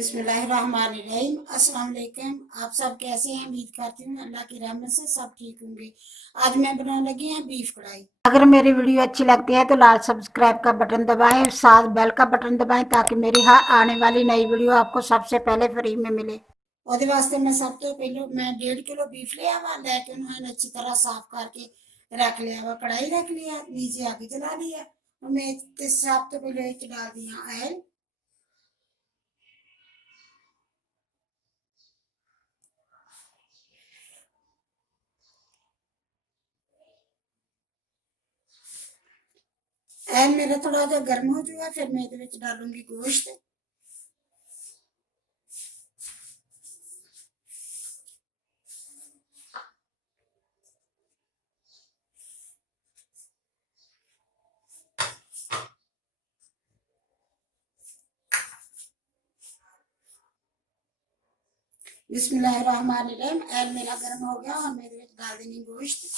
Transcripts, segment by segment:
बिस्मिल्लाहिर्रहमानिर्रहीम। अस्सलाम वालेकुम। आप सब कैसे हैं? उम्मीद करती हूँ अल्लाह की रहमत से सब ठीक होंगे। आज मैं बनाने लगी हैं बीफ कढ़ाई। अगर मेरी वीडियो अच्छी लगती है तो लाल सब्सक्राइब का बटन दबाएं, साथ बेल का बटन दबाएं ताकि मेरी आने वाली नई वीडियो आपको सबसे पहले फ्री में मिले। और वास्ते मैं सब तो पहले मैं 1.5 किलो बीफ लिया हुआ, लेकिन उन्होंने अच्छी तरह साफ करके रख लिया हुआ, कढ़ाई रख लिया, नीचे आगे जला लिया और मैं सब तो पहले डाल दिया ऑयल। एन मेरा थोड़ा सा गर्म हो जाएगा, फिर मैं ये डालूंगी गोश्त। बिस्मिल्लाहिर्रहमानिर्रहीम। एन मेरा गर्म हो गया और मैं डाल देंगी गोश्त।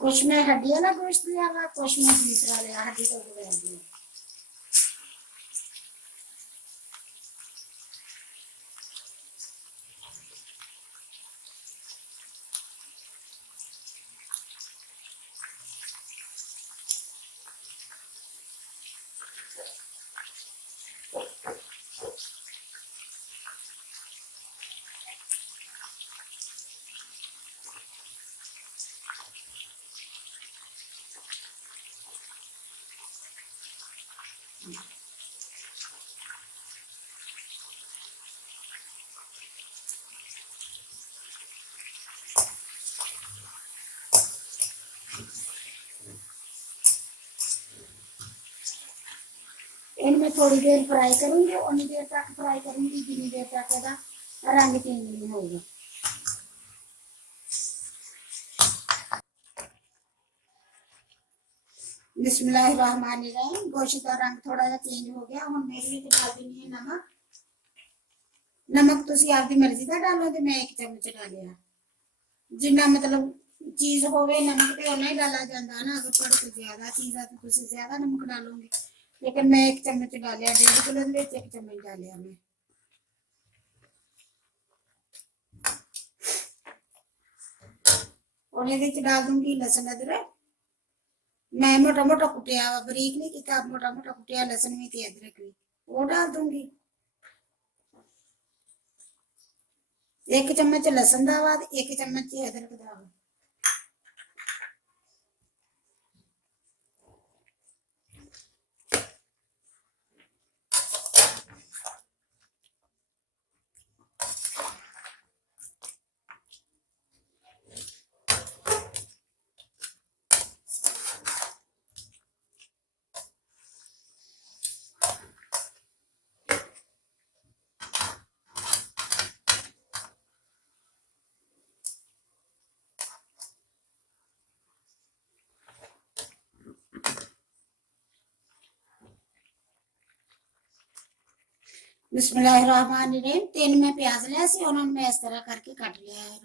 कुछ में हड्डी वाला गोश्त लिया हुआ, कुछ में दूसरा लिया, हड्डी तो डाल दिया। इनमें थोड़ी देर फ्राई करूंगी, उतनी देर तक फ्राई करूंगी जितनी देर तक इसका रंग चेंज नहीं होगा। बिस्मिल्लाहिर्रहमानिर्रहीम। गोश्त का रंग थोड़ा सा चेंज हो गया, हम मेरे डाल देनी है नमक। नमक तुसी आपकी मर्जी का डालो, तो मैं 1 चम्मच डालिया। जिन्ना मतलब चीज होवे नमक तो उन्ना ही डाला जाता है ना। अगर थोड़ी कोई ज्यादा चीज है तो तुसी ज्यादा नमक डालोगे, लेकिन मैं 1 चम्मच डालिया। 1.5 किलो में 1 चम्मच डालिया मैं। और ये डाल दूंगी लहसुन अदरक। मैं मोटा मोटा कुटिया बारीक नहीं किया, मोटा मोटा कुटिया लहसुन भी थी, अदरक भी वो डाल दूंगी। 1 चम्मच लहसुन का बाद 1 चम्मच अदरक का। बिस्मिल्लाहिर्रहमानिर्रहीम। 3 में प्याज लिया सी, उन्होंने मैं इस तरह करके कट लिया है।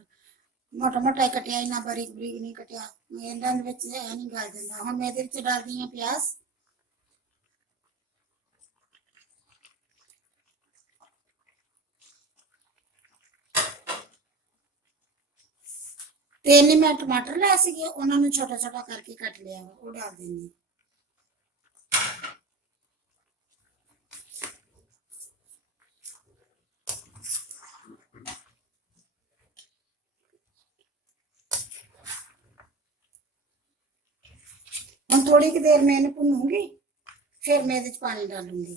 मोटा मोटा कटिया, इना बारीक बारीक नहीं कटिया। मैं नहीं गल दिंदा। हुण मैं डाल दी है प्याज। तेल मैं टमाटर लिया सी, उन्होंने छोटा छोटा करके कट लिया, वो डाल देंगी। हम थोड़ी की देर में भुनूंगी, फिर मैं पानी डालूंगी।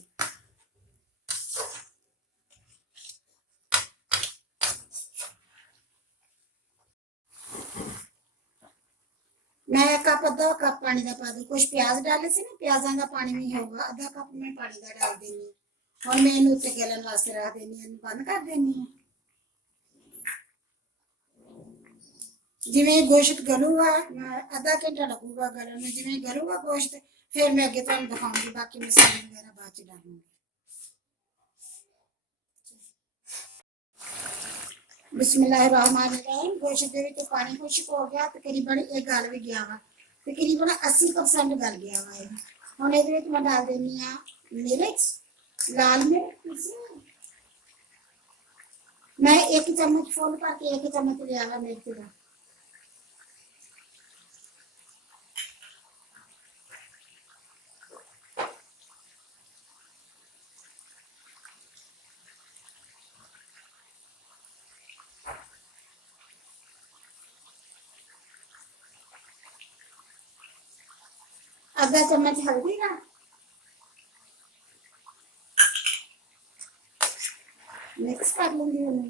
मैं कप आधा कप पानी का पा दूँ। कुछ प्याज डाले से ना, प्याजा का पानी भी होगा, आधा कप मैं पानी का डाल देनी। और मैं इन उत्ते गलन वास्ते रख देनी, बंद कर देनी है। जिमें गोश्त गलूगा आधा घंटा लगूगा गलन में। जिमें गलूगा गोश्त, फिर मैं अगे तुम दिखाऊंगी, बाकी मसाले वगैरह बाद च डालूंगी। बिस्मिल्लाहिर्रहमानिर्रहीम। गोश्त दे विच पानी खुश्क हो गया, तकरीबन ये गल भी गया वा, तकरीबन 80% गल गया वा। हुण इहदे विच मैं डाल देनी आ मिर्च, लाल मिर्च। मैं 1 चम्मच फुल करके 1 चम्मच लिया वा मिर्च का। आधा चम्मच हल्दी का, मिक्स कर लूंगी उन्हें।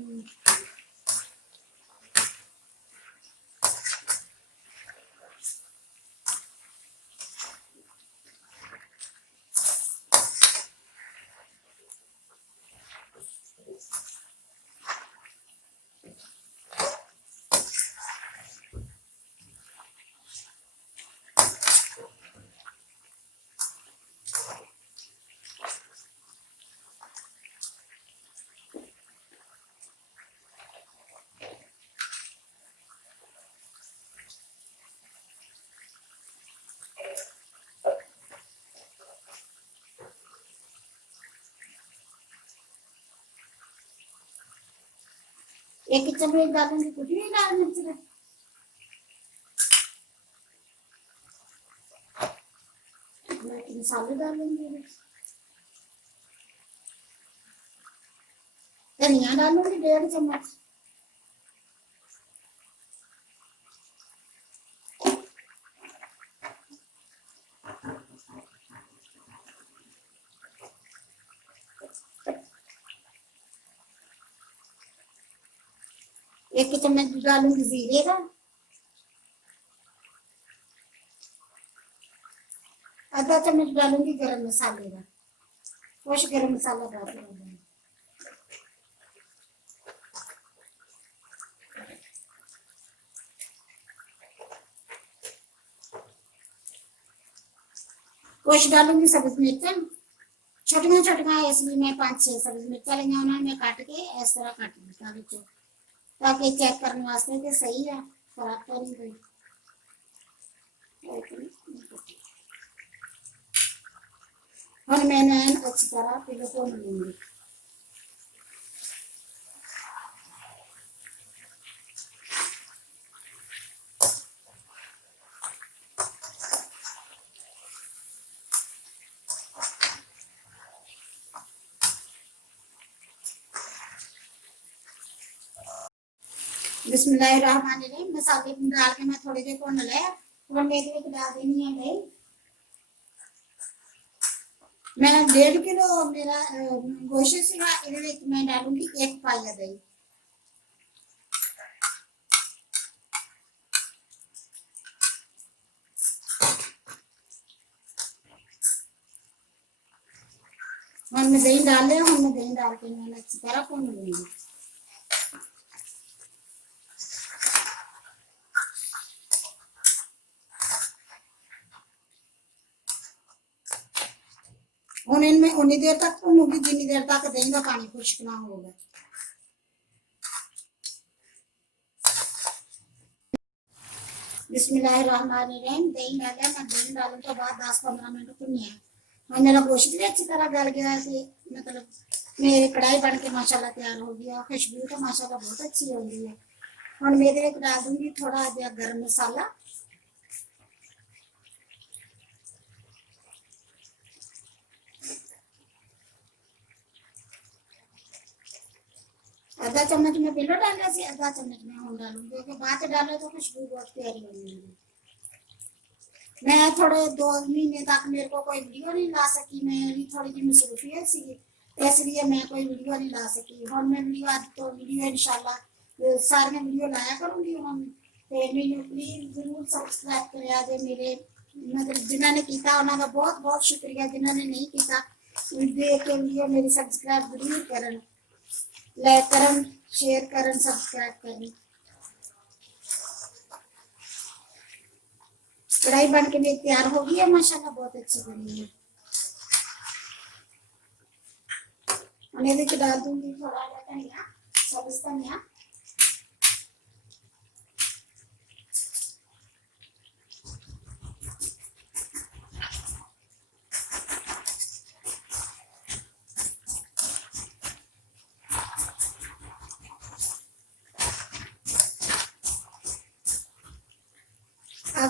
एक चम्मच डालूंगी कुछ भी लाल मिर्च का। मसाले डालूंगी, धनिया डालूंगी 1.5 चम्मच। एक चम्मच डालूंगी जीरे का, आधा चम्मच डालूंगी गरम मसाले का। कुछ गरम मसाला डाल दूंगी। कुछ डालूंगी सब्ज मिर्चा, छोटिया छोटिया, इसलिए मैं 5-6 सब्ज मिर्चा लिया, उन्होंने मैं काट के इस तरह काट दिता बिच, ताकि चेक करने वास्ते कि सही है, खराब तो नहीं गई। हम मैंने अच्छी तरह पहले भून लूंगी। बिस्मिल्लाहिर्रहमानिर्रहीम। मसाले डाल के मैं थोड़ी देर भुन लिया। और मेरे डाल देनी है दही। मैं 1.5 किलो मेरा गोश्त सीगा, ये मैं डालूंगी 1 पाइया दही। हम मैं दही डाल लिया, हम मैं दही डाल के मैं अच्छी तरह भून लूंगी। ਹੁਣ इनमें उन्नी देर तक भूनूंगी जितनी देर तक दही का पानी खुश्क ना होगा। बिस्मिल्लाहिर्रहमानिर्रहीम। दही डाल लिया, मैं दही डालने के बाद 10-15 मिनट भुनिया। और मेरा गोश्त भी अच्छी तरह गल गया है, मतलब मेरी कढ़ाई बन के माशाल्लाह तैयार हो गया। खुशबू तो माशाल्लाह बहुत अच्छी हो गई है। हम मेरे डाल दूंगी थोड़ा जहा गर्म मसाला, आधा चम्मच में पहले डाला से, आधा चम्मच में हम डालूंगी क्योंकि बाद डालो तो खुशबू बहुत प्यारी बनेगी। मैं थोड़े 2 महीने तक मेरे को कोई वीडियो नहीं ला सकी, मेरी थोड़ी जी मसरूफियत सी, इसलिए मैं कोई वीडियो नहीं ला सकी। और मैं वीडियो आज तो वीडियो इंशाल्लाह सारी वीडियो लाया करूंगी। हम मेनू प्लीज जरूर सब्सक्राइब करिया जे मेरे, मतलब जिन्होंने किया उन्होंने बहुत बहुत शुक्रिया, जिन्होंने नहीं किया देख के वीडियो मेरी सब्सक्राइब जरूर करन, लाइक करन, शेयर करन, सब्सक्राइब करन। कढ़ाई बन के मेरी तैयार हो गई है माशाल्लाह, बहुत अच्छी बनी है। मैं डाल दूंगी थोड़ा धनिया, सब्ज धनिया।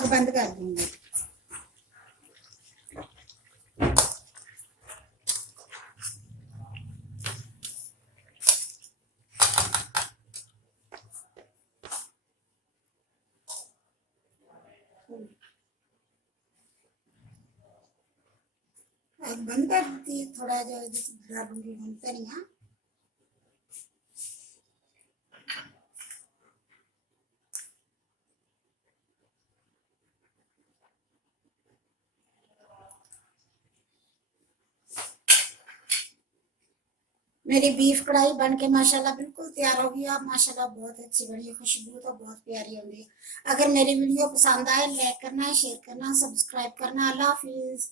आग बंद कर दूंगी। आग बंद कर दी, थोड़ा जो डालूंगी धनिया। मेरी बीफ कढ़ाई बन के माशाल्लाह बिल्कुल तैयार हो गई। आप माशाल्लाह बहुत अच्छी बनी है, खुशबू तो बहुत प्यारी होगी। अगर मेरी वीडियो पसंद आए लाइक करना, शेयर करना, सब्सक्राइब करना। अल्लाह हाफिज।